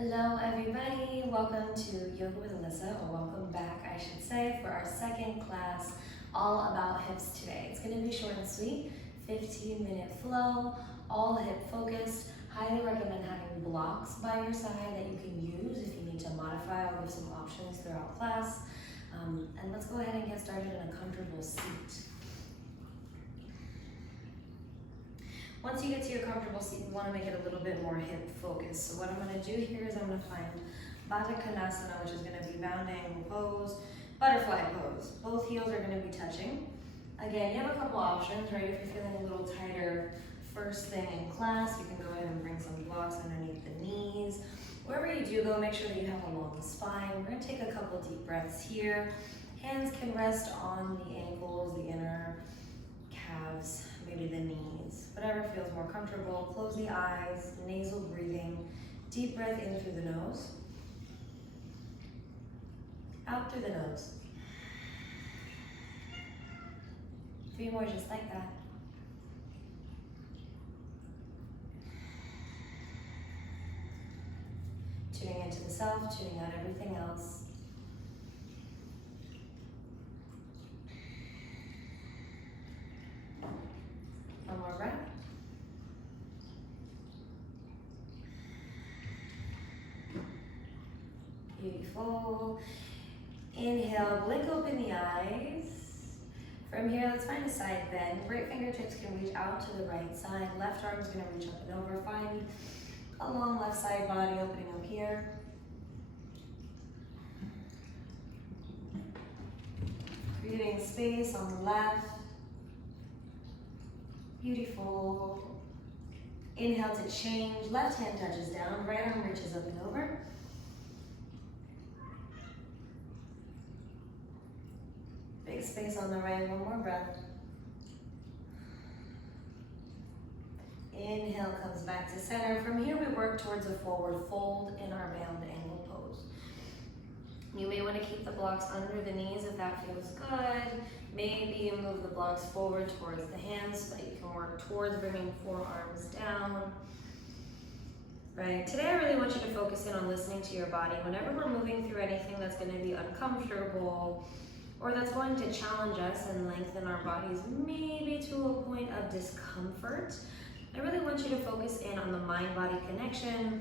Hello everybody, welcome to Yoga with Alyssa, or welcome back I should say, for our second class all about hips today. It's going to be short and sweet, 15-minute flow, all hip focused. Highly recommend having blocks by your side that you can use if you need to modify. I'll give some options throughout class. And let's go ahead and get started in a comfortable seat. Once you get to your comfortable seat, you want to make it a little bit more hip focused. So what I'm going to do here is I'm going to find Baddha Konasana, which is going to be bound angle pose, butterfly pose. Both heels are going to be touching. Again, you have a couple options, right? If you're feeling a little tighter first thing in class, you can go ahead and bring some blocks underneath the knees. Wherever you do go, make sure that you have a long spine. We're going to take a couple deep breaths here. Hands can rest on the ankles, the inner calves, maybe the knees, whatever feels more comfortable. Close the eyes, nasal breathing, deep breath in through the nose, out through the nose. 3 more just like that. Tuning into the self, tuning out everything else. One more breath. Beautiful. Inhale, blink open the eyes. From here, let's find a side bend. Right fingertips can reach out to the right side. Left arm is going to reach up and over. Find a long left side body opening up here. Creating space on the left. Beautiful. Inhale to change. Left hand touches down. Right arm reaches up and over. Big space on the right. One more breath. Inhale comes back to center. From here, we work towards a forward fold in our bound angle pose. You may want to keep the blocks under the knees if that feels good. Maybe you move the blocks forward towards the hands so that you can work towards bringing forearms down. Right, today I really want you to focus in on listening to your body. Whenever we're moving through anything that's going to be uncomfortable or that's going to challenge us and lengthen our bodies, maybe to a point of discomfort, I really want you to focus in on the mind-body connection,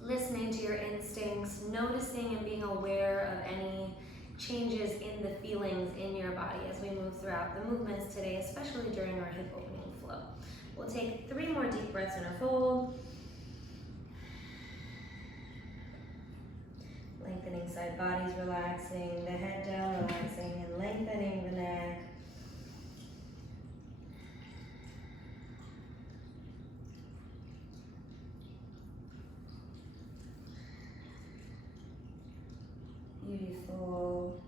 listening to your instincts, noticing and being aware of any changes in the feelings in your body as we move throughout the movements today, especially during our hip opening flow. We'll take 3 more deep breaths in a fold. Lengthening side bodies, relaxing the head down, relaxing and lengthening the neck. Beautiful.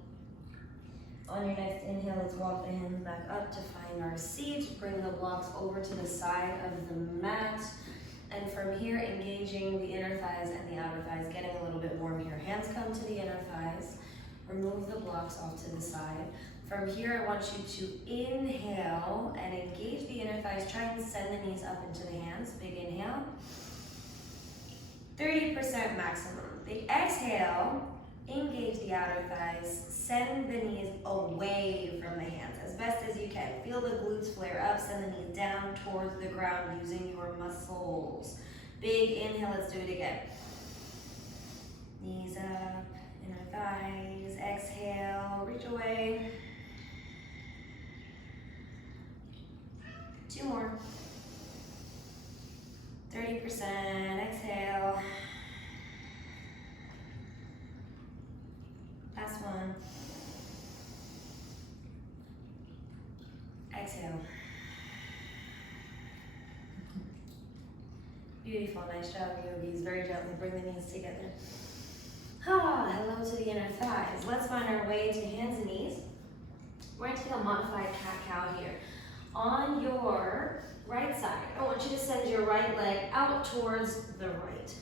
On your next inhale, let's walk the hands back up to find our seat. Bring the blocks over to the side of the mat. And from here, engaging the inner thighs and the outer thighs, getting a little bit warm here. Hands come to the inner thighs. Remove the blocks off to the side. From here, I want you to inhale and engage the inner thighs. Try and send the knees up into the hands. Big inhale. 30% maximum. Big exhale. Engage the outer thighs, send the knees away from the hands as best as you can. Feel the glutes flare up, send the knees down towards the ground using your muscles. Big inhale, let's do it again. Knees up, inner thighs, exhale, reach away. 2 more. 30%, exhale. Last one. Exhale. Beautiful, nice job, yogis. Very gently bring the knees together. Hello to the inner thighs. Let's find our way to hands and knees. We're going to take a modified cat-cow here. On your right side, I want you to send your right leg out towards the right.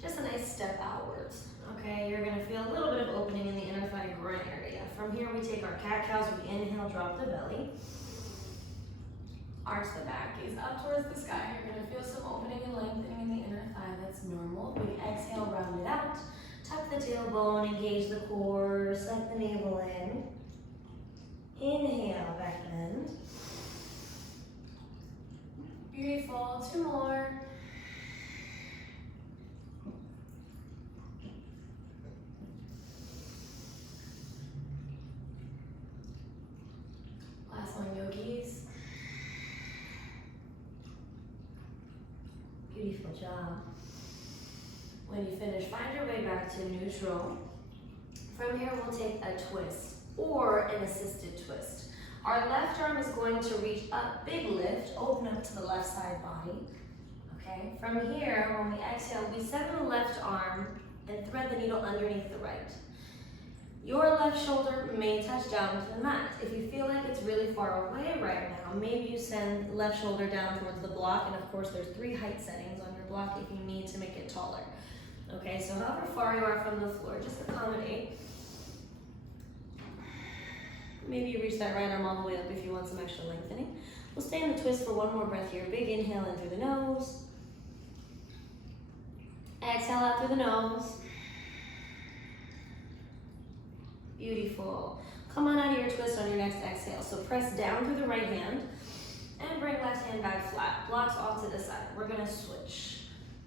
Just a nice step outwards. Okay, you're gonna feel a little bit of opening in the inner thigh groin area. From here, we take our cat-cows, we inhale, drop the belly. Arch the back, gaze up towards the sky. You're gonna feel some opening and lengthening in the inner thigh. That's normal. Tuck the tailbone, engage the core, suck the navel in. Inhale, back bend. Beautiful, 2 more. Last one, yogis. Beautiful job. When you finish, find your way back to neutral. From here, we'll take a twist or an assisted twist. Our left arm is going to reach up, big lift, open up to the left side body. Okay, from here, when we exhale, we send the left arm and thread the needle underneath the right. Your left shoulder may touch down to the mat. If you feel like it's really far away right now, maybe you send left shoulder down towards the block, and of course there's 3 height settings on your block if you need to make it taller. Okay, so however far you are from the floor, just accommodate. Maybe you reach that right arm all the way up if you want some extra lengthening. We'll stay in the twist for 1 more breath here. Big inhale in through the nose. Exhale out through the nose. Beautiful. Come on out of your twist on your next exhale. So press down through the right hand and bring left hand back flat. Blocks off to the side. We're gonna switch.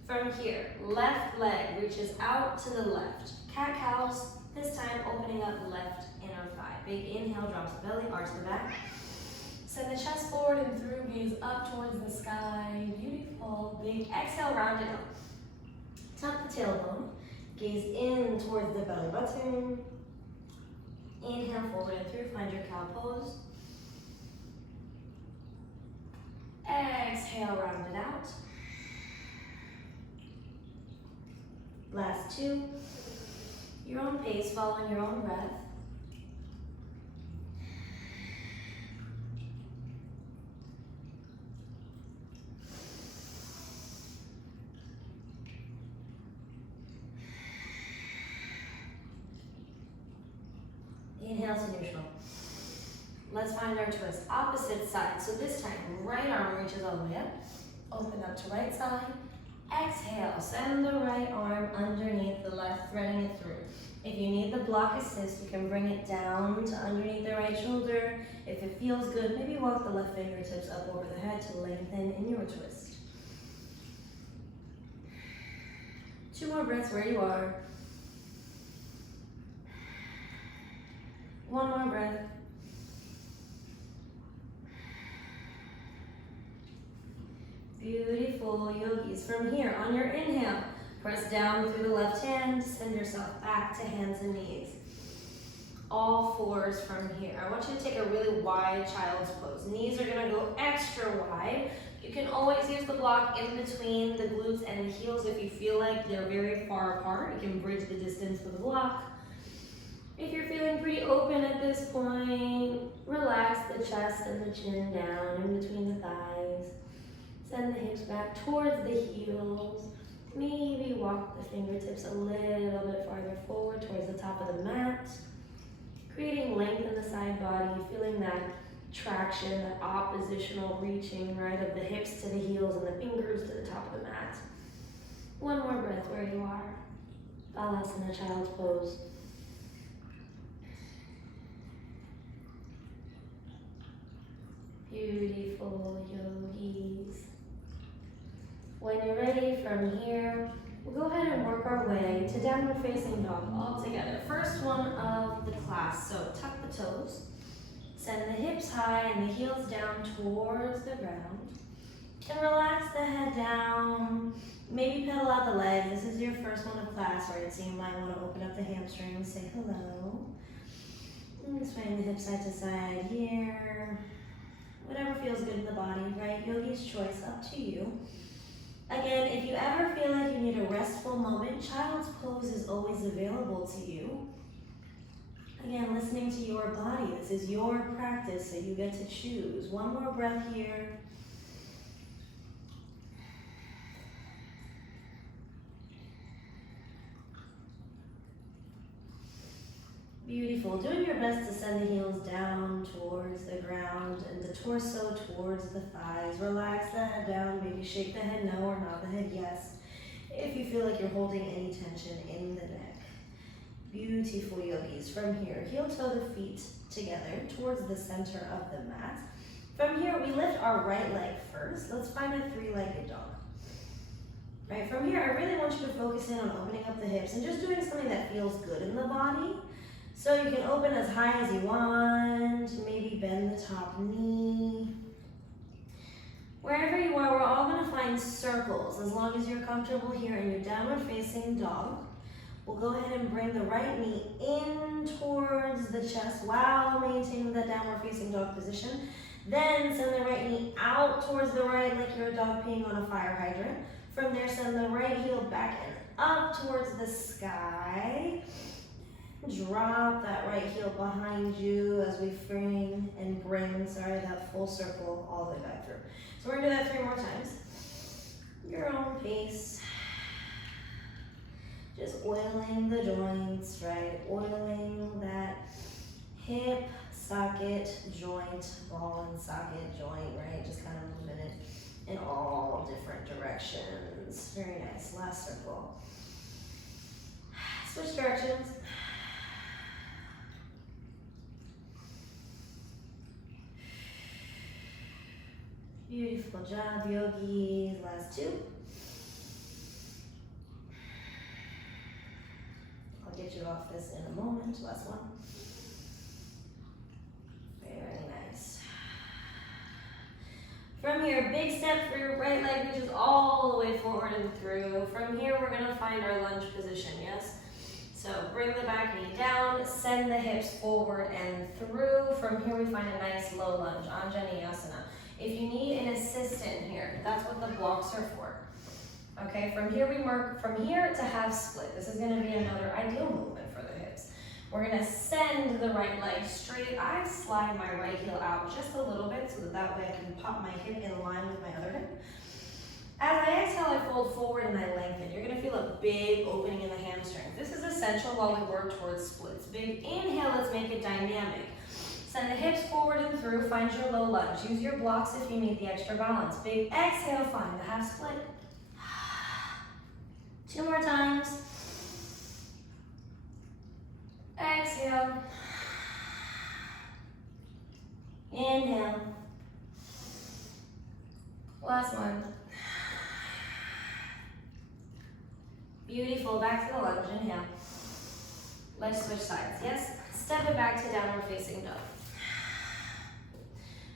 From here, left leg reaches out to the left. Cat-cows, this time opening up left inner thigh. Big inhale, drops the belly, arch the back. Send the chest forward and through, gaze up towards the sky. Beautiful. Big exhale, round it up. Tuck the tailbone, gaze in towards the belly button. Inhale forward and through, find your cow pose. Exhale, round it out. Last 2. Your own pace, following your own breath. Inhale to neutral. Let's find our twist. Opposite side. So this time, right arm reaches all the way up. Open up to right side. Exhale, send the right arm underneath the left, threading it through. If you need the block assist, you can bring it down to underneath the right shoulder. If it feels good, maybe walk the left fingertips up over the head to lengthen in your twist. 2 more breaths where you are. 1 more breath. Beautiful, yogis. From here, on your inhale, press down through the left hand, send yourself back to hands and knees. All 4s from here. I want you to take a really wide child's pose. Knees are gonna go extra wide. You can always use the block in between the glutes and the heels if you feel like they're very far apart. You can bridge the distance with the block. If you're feeling pretty open at this point, relax the chest and the chin down in between the thighs. Send the hips back towards the heels. Maybe walk the fingertips a little bit farther forward towards the top of the mat. Creating length in the side body, feeling that traction, that oppositional reaching, right, of the hips to the heels and the fingers to the top of the mat. 1 more breath where you are. Balasana, child's pose. Beautiful, yogis. When you're ready from here, we'll go ahead and work our way to downward facing dog all together. First one of the class, so tuck the toes, send the hips high and the heels down towards the ground. And relax the head down, maybe pedal out the legs. This is your first one of class, right? So you might want to open up the hamstrings, say hello. And swing the hips side to side here. Whatever feels good in the body, right? Yogi's choice, up to you. Again, if you ever feel like you need a restful moment, child's pose is always available to you. Again, listening to your body. This is your practice, so you get to choose. 1 more breath here. Beautiful. Doing your best to send the heels down towards the ground and the torso towards the thighs. Relax the head down. Maybe shake the head no or nod the head yes. if you feel like you're holding any tension in the neck. Beautiful yogis. From here, heel toe the feet together towards the center of the mat. From here, we lift our right leg first. Let's find a three-legged dog. Right, from here, I really want you to focus in on opening up the hips and just doing something that feels good in the body. So you can open as high as you want, maybe bend the top knee. Wherever you are, we're all gonna find circles as long as you're comfortable here in your downward facing dog. We'll go ahead and bring the right knee in towards the chest while maintaining the downward facing dog position. Then send the right knee out towards the right like you're a dog peeing on a fire hydrant. From there, send the right heel back and up towards the sky. Drop that right heel behind you as we bring that full circle all the way back through. So we're gonna do that 3 more times. Your own pace. Just oiling the joints, right? Oiling that hip socket joint, ball and socket joint, right? Just kind of moving it in all different directions. Very nice. Last circle. Switch directions. Beautiful job, yogis. Last 2. I'll get you off this in a moment. Last one. Very nice. From here, big step for your right leg, reaches all the way forward and through. From here, we're gonna find our lunge position, yes? So bring the back knee down, send the hips forward and through. From here, we find a nice low lunge, Anjaneyasana. If you need an assistant here, that's what the blocks are for. Okay, from here we work from here to half split. This is gonna be another ideal movement for the hips. We're gonna send the right leg straight. I slide my right heel out just a little bit so that way I can pop my hip in line with my other hip. As I exhale, I fold forward and I lengthen. You're gonna feel a big opening in the hamstrings. This is essential while we work towards splits. Big inhale, let's make it dynamic. Send the hips forward and through, find your low lunge. Use your blocks if you need the extra balance. Big exhale, find the half split. 2 more times. Exhale. Inhale. Last one. Beautiful, back to the lunge, inhale. Let's switch sides, yes? Step it back to downward facing dog.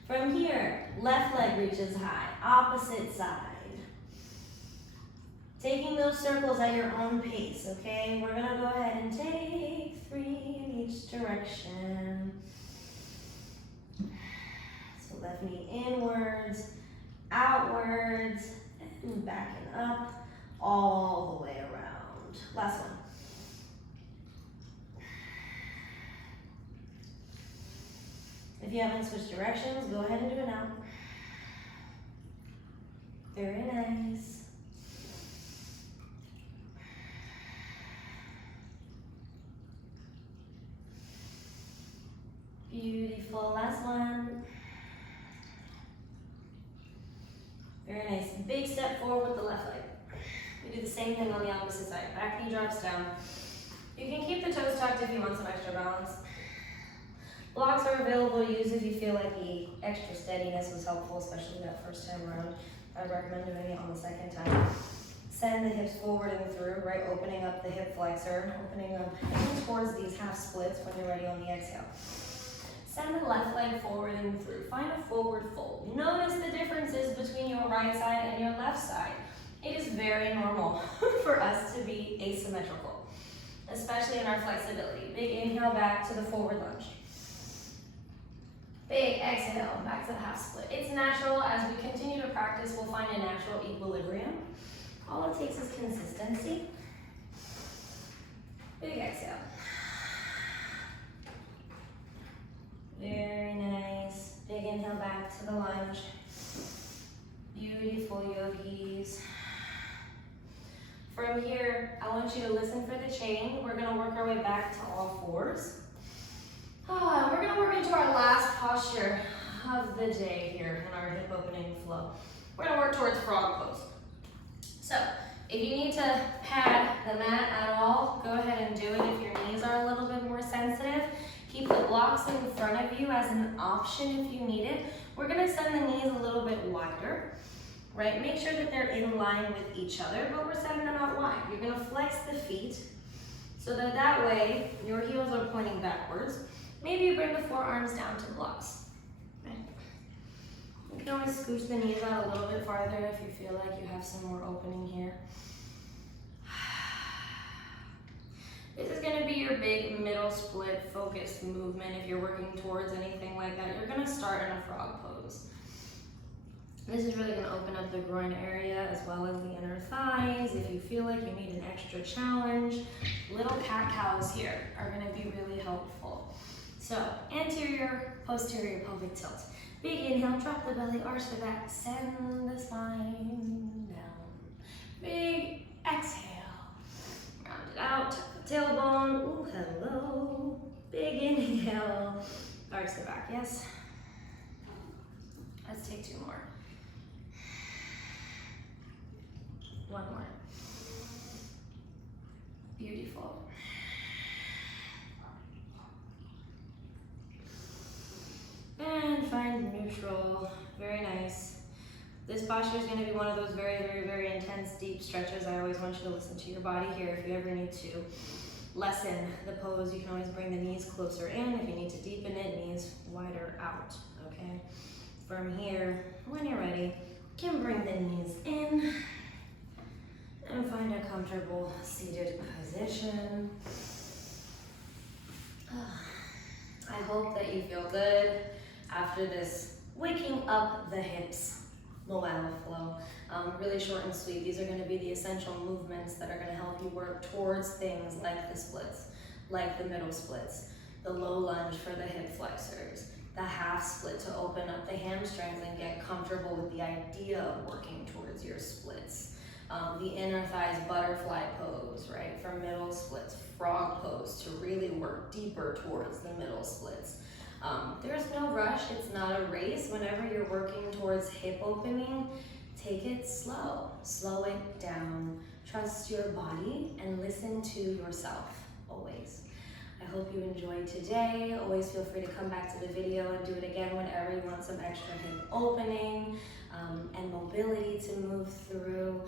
From here, left leg reaches high, opposite side. Taking those circles at your own pace, okay? We're gonna go ahead and take 3 in each direction. So left knee inwards, outwards, and back and up, all the way around. Last one. If you haven't switched directions, go ahead and do it now. Very nice. Beautiful, last one. Very nice. Big step forward with the left leg. We do the same thing on the opposite side. Back knee drops down. You can keep the toes tucked if you want some extra balance. Blocks are available to use if you feel like the extra steadiness was helpful, especially that first time around. I recommend doing it on the second time. Send the hips forward and through, right? Opening up the hip flexor, opening up towards these half splits when you're ready on the exhale. Send the left leg forward and through. Find a forward fold. Notice the differences between your right side and your left side. It is very normal for us to be asymmetrical, especially in our flexibility. Big inhale back to the forward lunge. Big exhale back to the half split. It's natural. As we continue to practice, we'll find a natural equilibrium. All it takes is consistency. Big exhale. Very nice. Big inhale back to the lunge. Beautiful, yogis. From here, I want you to listen for the chain. We're gonna work our way back to all fours. We're gonna work into our last posture of the day here in our hip opening flow. We're gonna work towards frog pose. So, If you need to pad the mat at all, go ahead and do it if your knees are a little bit more sensitive. Keep the blocks in front of you as an option if you need it. We're gonna send the knees a little bit wider, right? Make sure that they're in line with each other, but we're sending them out wide. You're gonna flex the feet so that way your heels are pointing backwards. Maybe you bring the forearms down to the blocks. Okay. You can always scooch the knees out a little bit farther if you feel like you have some more opening here. This is gonna be your big middle split focused movement if you're working towards anything like that. You're gonna start in a frog pose. This is really gonna open up the groin area as well as the inner thighs. If you feel like you need an extra challenge, little cat-cows here are gonna be really helpful. So, anterior, posterior pelvic tilt. Big inhale, drop the belly, arch the back, send the spine down. Big exhale, round it out, tuck the tailbone, ooh, hello. Big inhale, arch the back, yes? Let's take 2 more. 1 more. Beautiful. And find neutral, very nice. This posture is going to be one of those very, very, very intense, deep stretches. I always want you to listen to your body here. If you ever need to lessen the pose, you can always bring the knees closer in. If you need to deepen it, knees wider out, okay? From here, when you're ready, you can bring the knees in and find a comfortable seated position. I hope that you feel good after this waking up the hips Moana flow. Really short and sweet. These are going to be the essential movements that are going to help you work towards things like the splits, like the middle splits, the low lunge for the hip flexors, the half split to open up the hamstrings and get comfortable with the idea of working towards your splits. The inner thighs butterfly pose, right, for middle splits, frog pose to really work deeper towards the middle splits. There's no rush, it's not a race. Whenever you're working towards hip opening, take it slow, slow it down. Trust your body and listen to yourself, always. I hope you enjoyed today. Always feel free to come back to the video and do it again whenever you want some extra hip opening and mobility to move through.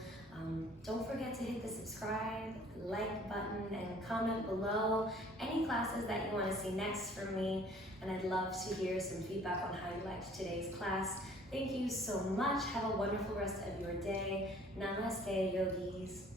Don't forget to hit the subscribe, like button, and comment below any classes that you want to see next from me. And I'd love to hear some feedback on how you liked today's class. Thank you so much. Have a wonderful rest of your day. Namaste, yogis.